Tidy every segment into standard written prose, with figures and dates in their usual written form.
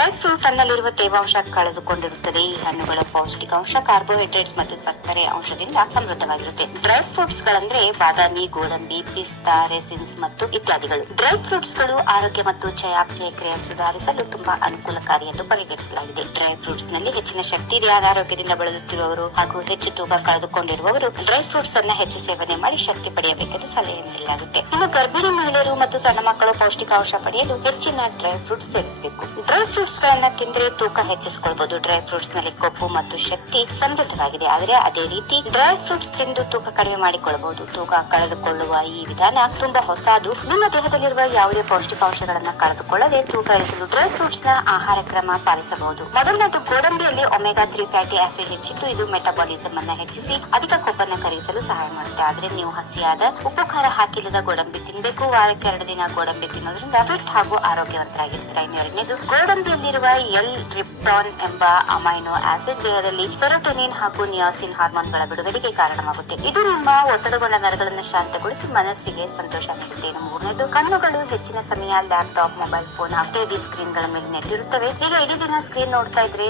Dry fruit ಅನ್ನಲ್ಲಿರುವ ತೇವಾಂಶ ಕಳೆದುಕೊಂಡಿರುತ್ತದೆ. ಈ ಹಣ್ಣುಗಳ ಪೌಷ್ಟಿಕಾಂಶ ಕಾರ್ಬೋಹೈಡ್ರೇಟ್ಸ್ ಮತ್ತು ಸಕ್ಕರೆ ಅಂಶದಿಂದ ಸಮೃದ್ಧವಾಗಿರುತ್ತೆ. ಡ್ರೈ ಫ್ರೂಟ್ಸ್ ಗಳಂದ್ರೆ ಬಾದಾಮಿ, ಗೋಡಂಬಿ, ಪಿಸ್ತಾ, ರೆಸಿನ್ಸ್ ಮತ್ತು ಇತ್ಯಾದಿಗಳು. ಡ್ರೈ ಫ್ರೂಟ್ಸ್ ಗಳು ಆರೋಗ್ಯ ಮತ್ತು ಚಯಾಪಚಯ ಕ್ರಿಯೆ ಸುಧಾರಿಸಲು ತುಂಬಾ ಅನುಕೂಲಕಾರಿ ಎಂದು ಪರಿಗಣಿಸಲಾಗಿದೆ. ಡ್ರೈ ಫ್ರೂಟ್ಸ್ ನಲ್ಲಿ ಹೆಚ್ಚಿನ ಶಕ್ತಿ ಇದೆ. ಅನಾರೋಗ್ಯದಿಂದ ಬಳಲುತ್ತಿರುವವರು ಹಾಗೂ ಹೆಚ್ಚು ತೂಕ ಕಳೆದುಕೊಂಡಿರುವವರು ಡ್ರೈ ಫ್ರೂಟ್ಸ್ ಅನ್ನ ಹೆಚ್ಚು ಸೇವನೆ ಮಾಡಿ ಶಕ್ತಿ ಪಡೆಯಬೇಕೆಂದು ಸಲಹೆ ನೀಡಲಾಗುತ್ತೆ. ಇನ್ನು ಗರ್ಭಿಣಿ ಮಹಿಳೆಯರು ಮತ್ತು ಸಣ್ಣ ಮಕ್ಕಳು ಪೌಷ್ಟಿಕಾಂಶ ಪಡೆಯಲು ಹೆಚ್ಚಿನ ಡ್ರೈ ಫ್ರೂಟ್ಸ್ ಸೇವಿಸಬೇಕು. ಡ್ರೈ ಫ್ರೂಟ್ಸ್ ಗಳನ್ನ ತಿಂದ್ರೆ ತೂಕ ಹೆಚ್ಚಿಸಿಕೊಳ್ಳಬಹುದು. ಡ್ರೈ ಫ್ರೂಟ್ಸ್ ನಲ್ಲಿ ಕೊಬ್ಬು ಮತ್ತು ಶಕ್ತಿ ಸಮೃದ್ಧವಾಗಿದೆ. ಆದ್ರೆ ಅದೇ ರೀತಿ ಡ್ರೈ ಫ್ರೂಟ್ಸ್ ತಿಂದು ತೂಕ ಕಡಿಮೆ ಮಾಡಿಕೊಳ್ಳಬಹುದು. ತೂಕ ಕಳೆದುಕೊಳ್ಳುವ ಈ ವಿಧಾನ ತುಂಬಾ ಹೊಸದು. ನಿಮ್ಮ ದೇಹದಲ್ಲಿರುವ ಯಾವುದೇ ಪೌಷ್ಟಿಕಾಂಶಗಳನ್ನ ಕಳೆದುಕೊಳ್ಳದೆ ತೂಕ ಇಳಿಸಲು ಡ್ರೈ ಫ್ರೂಟ್ಸ್ ನ ಆಹಾರ ಕ್ರಮ ಪಾಲಿಸಬಹುದು. ಮೊದಲನೇದು, ಗೋಡಂಬಿಯಲ್ಲಿ ಒಮೆಗಾ 3 ಫ್ಯಾಟಿ ಆಸಿಡ್ ಹೆಚ್ಚಿದ್ದು ಇದು ಮೆಟಬಾಲಿಸಂ ಅನ್ನ ಹೆಚ್ಚಿಸಿ ಅಧಿಕ ಕೊಬ್ಬನ್ನ ಕರಗಿಸಲು ಸಹಾಯ ಮಾಡುತ್ತೆ. ಆದ್ರೆ ನೀವು ಹಸಿಯಾದ ಉಪ್ಪು ಖಾರ ಹಾಕಿಲ್ಲದ ಗೋಡಂಬಿ ತಿನ್ಬೇಕು. ವಾರಕ್ಕೆ 2 ದಿನ ಗೋಡಂಬಿ ತಿನ್ನೋದ್ರಿಂದ ಫಿಟ್ ಹಾಗೂ ಆರೋಗ್ಯವಂತರಾಗಿರ್ತೀರಾ. ಎರಡನೇದು, ಗೋಡಂಬಿಯಲ್ಲಿರುವ ಎಲ್-ಟ್ರಿಪ್ಟಾನ್ ಎಂಬ ಅಮೈನೋ ಆಸಿಡ್ ದೇಹದಲ್ಲಿ ಸೆರೋಟೋನಿನ್ ಹಾಗೂ ನಿಯಾಸಿನ್ ಹಾರ್ಮೋನ್ ಗಳ ಬಿಡುಗಡೆಗೆ ಕಾರಣವಾಗುತ್ತೆ. ಇದು ನಿಮ್ಮ ಒತ್ತಡಗೊಂಡ ನರಗಳನ್ನು ಶಾಂತಗೊಳಿಸಿ ಮನಸ್ಸಿಗೆ ಸಂತೋಷ ನೀಡುತ್ತೆ. ಇನ್ನು ಮೂರನೇದು, ಕಣ್ಣುಗಳು ಹೆಚ್ಚಿನ ಸಮಯ ಲ್ಯಾಪ್ಟಾಪ್, ಮೊಬೈಲ್ ಫೋನ್ ಹಾಗೂ ಟಿವಿ ಸ್ಕ್ರೀನ್ ಗಳ ಮೇಲೆ ನೆಟ್ಟಿರುತ್ತವೆ. ಈಗ ಇಡೀ ದಿನ ಸ್ಕ್ರೀನ್ ನೋಡ್ತಾ ಇದ್ರೆ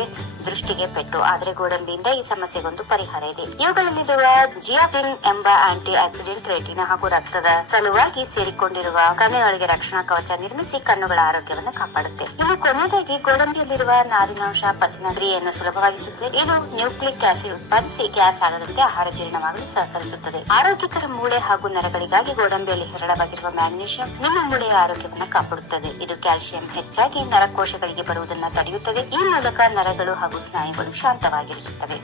ದೃಷ್ಟಿಗೆ ಪೆಟ್ಟು. ಆದ್ರೆ ಗೋಡಂಬಿಯಿಂದ ಈ ಸಮಸ್ಯೆಗೊಂದು ಪರಿಹಾರ ಇದೆ. ಇವುಗಳಲ್ಲಿರುವ ಜಿಯಾಟಿನ್ ಎಂಬ ಆಂಟಿ ಆಕ್ಸಿಡೆಂಟ್ ರೆಟಿನಾ ಹಾಗೂ ರಕ್ತದ ಸಲುವಾಗಿ ಸೇರಿಕೊಂಡಿರುವ ಕಣ್ಣುಗಳಿಗೆ ರಕ್ಷಣಾ ಕವಚ ನಿರ್ಮಿಸಿ ಕಣ್ಣುಗಳ ಆರೋಗ್ಯವನ್ನು ಕಾಪಾಡುತ್ತೆ. ಇನ್ನು ಕೊನೆಯದಾಗಿ, ಗೋಡಂಬಿಯಲ್ಲಿರುವ ನಾರಿನಾಂಶ ಪಚನ ಕ್ರಿಯೆಯನ್ನು ಸುಲಭವಾಗಿಸುತ್ತದೆ. ಇದು ನ್ಯೂಕ್ಲಿಕ್ ಆಸಿಡ್ ಉತ್ಪಾದಿಸಿ ಗ್ಯಾಸ್ ಆಗದಂತೆ ಆಹಾರ ಜೀರ್ಣವಾಗಲು ಸಹಕರಿಸುತ್ತದೆ. ಆರೋಗ್ಯಕರ ಮೂಳೆ ಹಾಗೂ ನರಗಳಿಗಾಗಿ ಗೋಡಂಬಿಯಲ್ಲಿ ಹೇರಳವಾಗಿರುವ ಮ್ಯಾಗ್ನೀಷಿಯಂ ನಿಮ್ಮ ಮೂಳೆಯ ಆರೋಗ್ಯವನ್ನು ಕಾಪಾಡುತ್ತದೆ. ಇದು ಕ್ಯಾಲ್ಸಿಯಂ ಹೆಚ್ಚಾಗಿ ನರಕೋಶಗಳಿಗೆ ಬರುವುದನ್ನು ತಡೆಯುತ್ತದೆ. ಈ ಮೂಲಕ ನರಗಳು ಹಾಗೂ ಸ್ನಾಯುಗಳು ಶಾಂತವಾಗಿರಿಸುತ್ತವೆ.